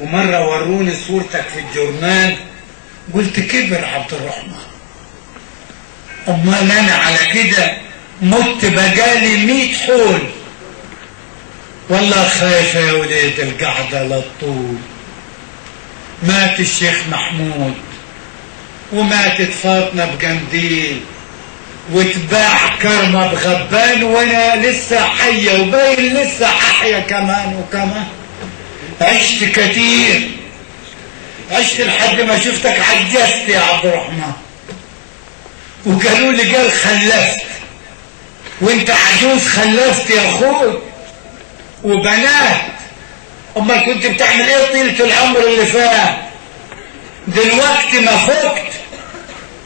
ومرة وروني صورتك في الجورنال قلت كبر عبد الرحمن. امال انا على كده مت بقالي 100 حول. والله خايفة يا ولاد القعدة للطول. مات الشيخ محمود وماتت فاطمة بقنديل وتباع كرمة بغبان وانا لسه حية وباين لسه ححية كمان وكمان. عشت كتير، عشت لحد ما شفتك عجزت يا عبد الرحمن. وقالوا لي قال خلفت وانت عجوز خلفت يا اخوي وبنات. امال كنت بتعمل ايه طيلة العمر اللي فات؟ دلوقتي ما فقت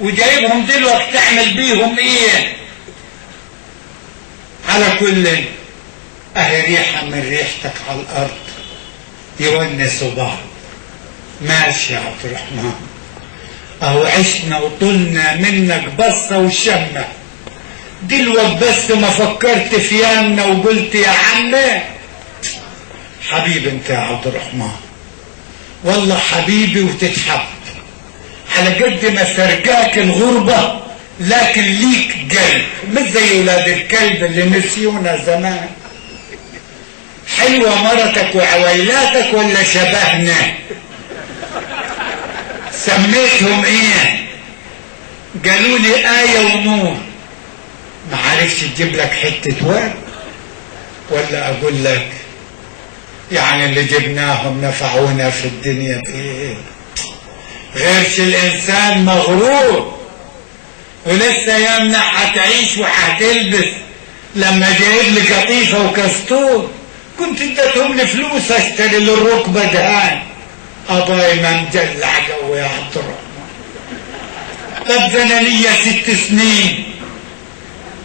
وجايبهم دلوقتي تعمل بيهم ايه؟ على كل اهي ريحة من ريحتك على الارض يونسوا بعض. ماشي يا عبد الرحمن، اهو عشنا وطلنا منك بصة وشمة. دلوقتي بس ما فكرت في يامنا وقلت يا عمي حبيبي انت يا عبد الرحمن، والله حبيبي وتتحب. على قد ما سرقاك الغربة لكن ليك قلب مش زي ولاد الكلب اللي نسيونا زمان. حلوة مرتك وعويلاتك ولا شبهنا؟ سميتهم ايه؟ قالوا لي آية ونور. ما عرفش تجيب لك حتة ورد ولا اقول لك يعني اللي جبناهم نفعونا في الدنيا بايه؟ غيرش الانسان مغرور ولسه يمنع هتعيش وهتلبس. لما جايب لي قطيفة وكستور كنت اديتهم لي فلوس اشتري للركبة دهان. اباي ما مجلع جو يا عبد الرحمن. قد زنانية 6 سنين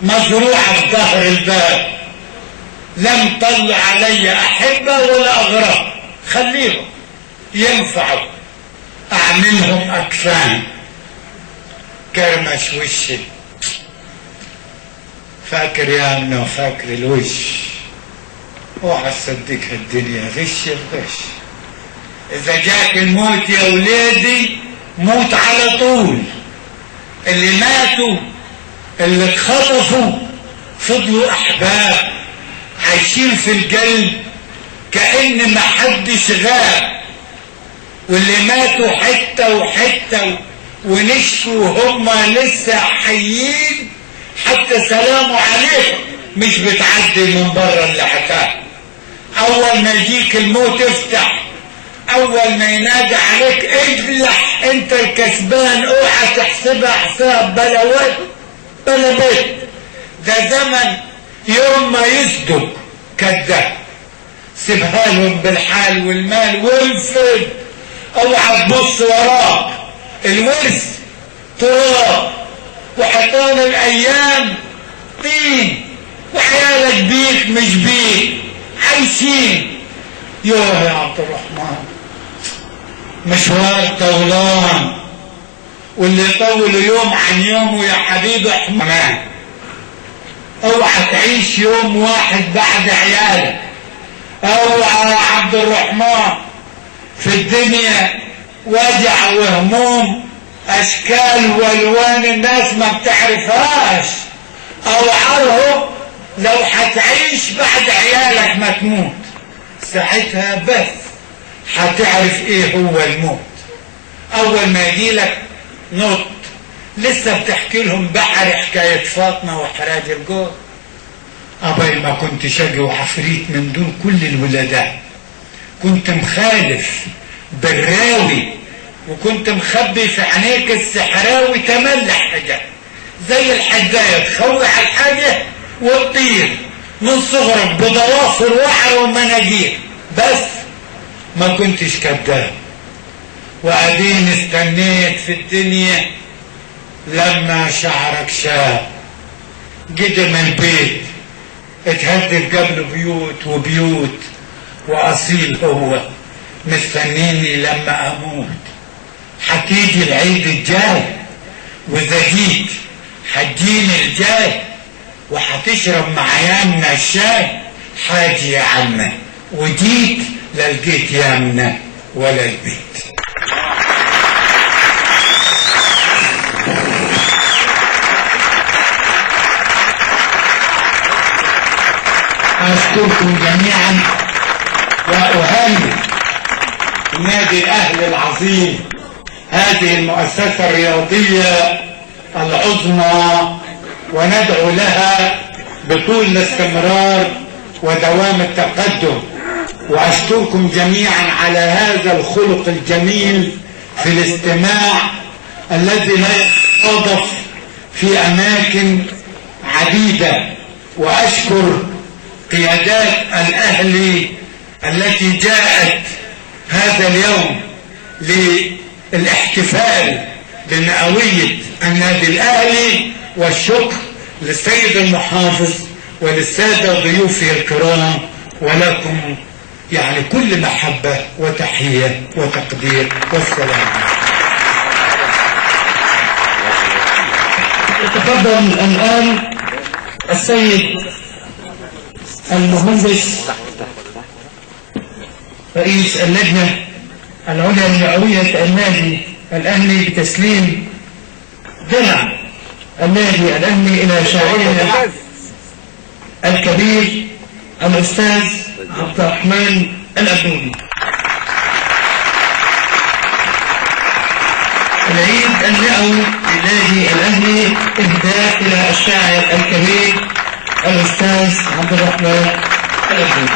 مزروعة في ظهر الباب، لم طلع علي احبة ولا اغرب. خليهم ينفعوا اعملهم اكفان. كرمش وشي فاكر يا امنه وفاكر الوش. اوعى تصدقها الدنيا غش الغش. اذا جاك الموت يا ولادي موت على طول. اللي ماتوا اللي اتخطفوا فضلوا احباب عايشين في القلب كأن ما حدش غاب. واللي ماتوا حتة وحتة ونشفوا وهم لسه حيين حتى سلام عليكم مش بتعدي من بره اللي حكاه. اول ما يجيك الموت افتح، اول ما ينادي عليك اجلح انت الكسبان. اوعى تحسبها حساب بلا ود بلا بيت. ده زمن يوم ما يصدق كذاب. سيبها لهم بالحال والمال والفد. اوعى تبص وراك الورث تراب وحيطان الايام طين وعيالك بيك مش بيك عايشين. يوه يا عبد الرحمن مشوار طولان واللي يطول يوم عن يومه يا حبيبي حمان. اوعى تعيش يوم واحد بعد عيالك. اوعى يا عبد الرحمن في الدنيا وجع وهموم اشكال والوان الناس ما بتعرفهاش. اوعرهم لو هتعيش بعد عيالك ما تموت ساعتها بس هتعرف ايه هو الموت. اول ما يجيلك نط لسه بتحكي لهم بحر حكاية فاطمة وحراج الجود. ابي ما كنت شقي وعفريت من دون كل الولادات. كنت مخالف بالراوي وكنت مخبي في عينيك السحراوي تملح حاجة زي الحداية تخوي على الحاجة وتطير من صغرك بضوافر وحر ومناجير. بس ما كنتش كذاب. وقاعدين استنيت في الدنيا لما شعرك شاب قدم البيت اتهدد قبل بيوت وبيوت واصيل هو مستنيني لما اموت. حتيجي العيد الجاي واذا جيت حتجيني الجاي وحتشرب مع يامنا الشاي. حاجي يا عمي وجيت للقيت يامنا ولا البيت. أشكركم جميعا وأهنئ النادي الأهلي العظيم، هذه المؤسسة الرياضية العظمى، وندعو لها بطول الاستمرار ودوام التقدم. وأشكركم جميعا على هذا الخلق الجميل في الاستماع الذي لا يتصادف في أماكن عديدة. وأشكر قيادات الأهلي التي جاءت هذا اليوم للاحتفال بمئوية النادي الأهلي، والشكر للسيد المحافظ وللسادة ضيوفه الكرام، ولكم يعني كل محبة وتحية وتقدير، والسلام. يتفضل الآن السيد المهندس رئيس اللجنة العليا لمئوية النادي الأهلي بتسليم درع النادي الأهلي إلى شاعرنا الكبير الأستاذ عبد الرحمن الأبنودي. العيد المئوي للنادي الأهلي إهداء إلى الشاعر الكبير الأستاذ عبد الرحمن الأبنودي.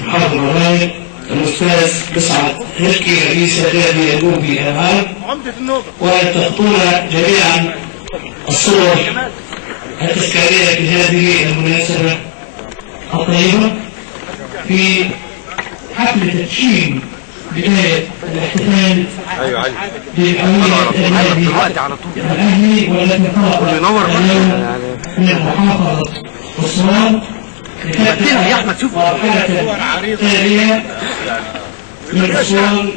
محافظ الرائد الأستاذ مسعد هلكي رئيس النادي النوبي العام، وتخطون جميعا الصور التذكارية في هذه المناسبة الطيبة في حفل تدشين بداية الاحتفال بمئوية النادي الأهلي، والتي طرأت اليوم من محافظة أسوان يا احمد شوف مرحلة ثانية من أسوان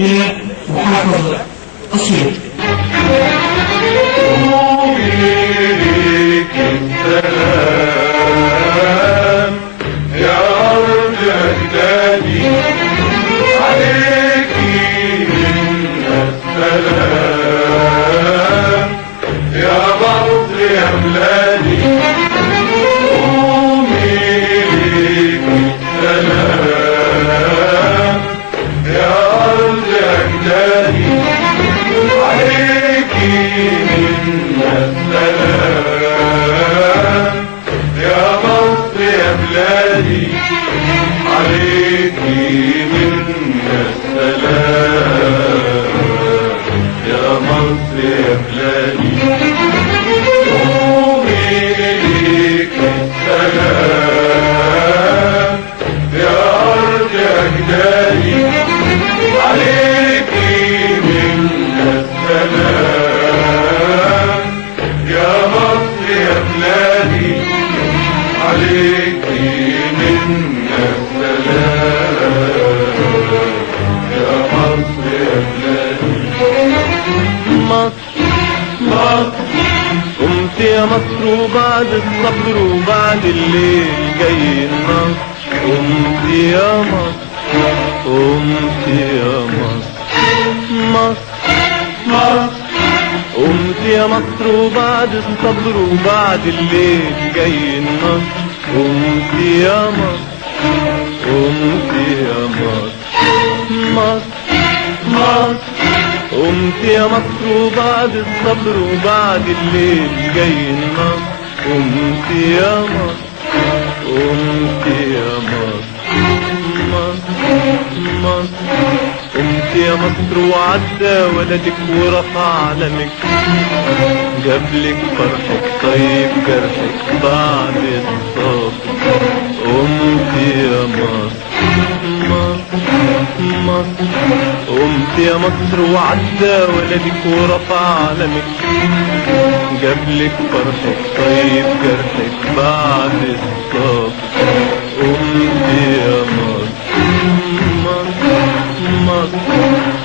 إلى محافظة أسيوط. وبعد الصبر وبعد الليل جاي النصر. قمت يا مصر قمت يا مصر مصر مصر. قمت يا مصر وبعد الصبر وبعد الليل جاي النصر. قمت يا مصر قمت يا مصر مصر مصر. قمت يا مصر وبعد الصبر وبعد الليل جاي النصر. قمت يا مصر قمت يا مصر مصر مصر. قمت يا مصر وعدى ولدك ورفع علمك. جابلك فرحك طيب جرحك بعد الصبر. قمت يا مصر مصر مصر. قمت يا مصر وعدى ولدك ورفع علمك. جابلك فرحك طيب جرحك بعد الصبر. قمت يا مصر مصر مصر.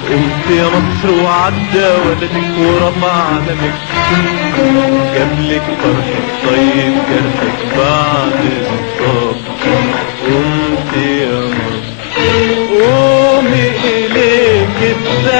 قمت يا مصر وعدى ولدك ورفع علمك. جابلك فرحة طيب جرحك بعد